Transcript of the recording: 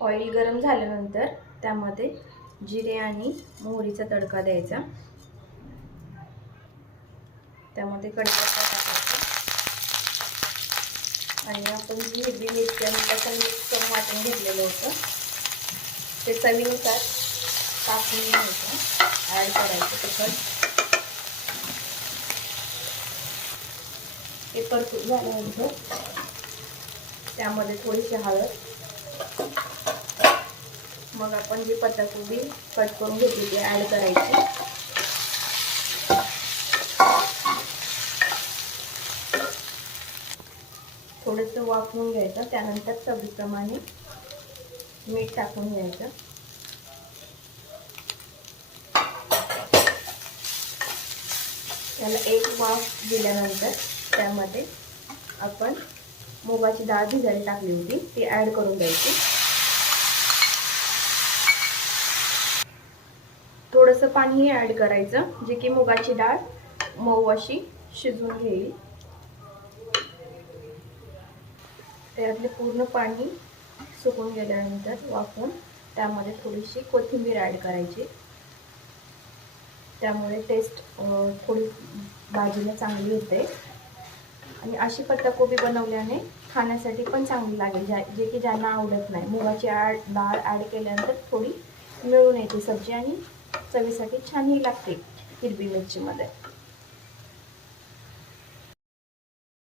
Oil गरम झाल्यानंतर त्यामध्ये जिरे आणि मोहरीचा तडका द्यायचा। त्यामध्ये कढीपत्ता टाकायचा आणि आपण जी हिरवी मिरची आणि लसूण मिक्स करून वाटून घेतलेलं होतं ते चवीनुसार टाकून घ्यायचं, ॲड करायचं तिखट। हे परतून झाल्यानंतर त्यामध्ये थोडीशी हळद, मग आपण जी पत्ताकोबी कट करून घेतली ती ॲड करायची। थोडंसं वाफवून घ्यायचं, त्यानंतर चवीप्रमाणे मीठ टाकून घ्यायचं। त्याला एक वाफ दिल्यानंतर त्यामध्ये आपण मुगाची डाळ भिजायला टाकली होती ती ॲड करून द्यायची। थोडंसं पाणीही ॲड करायचं जे की मुगाची डाळ मऊ अशी शिजून घेईल। त्यातले पूर्ण पाणी सुकून गेल्यानंतर वाफवून त्यामध्ये थोडीशी कोथिंबीर ॲड करायची, त्यामुळे टेस्ट थोडी भाजीला चांगली होते। आणि अशी पत्ताकोबी बनवल्याने खाण्यासाठी पण चांगली लागेल, जे की ज्यांना आवडत नाही। मुगाची डाळ ॲड केल्यानंतर थोडी मिळून येते सब्जी आणि चवीसाठी छानही लागते हिरवी मिरचीमध्ये।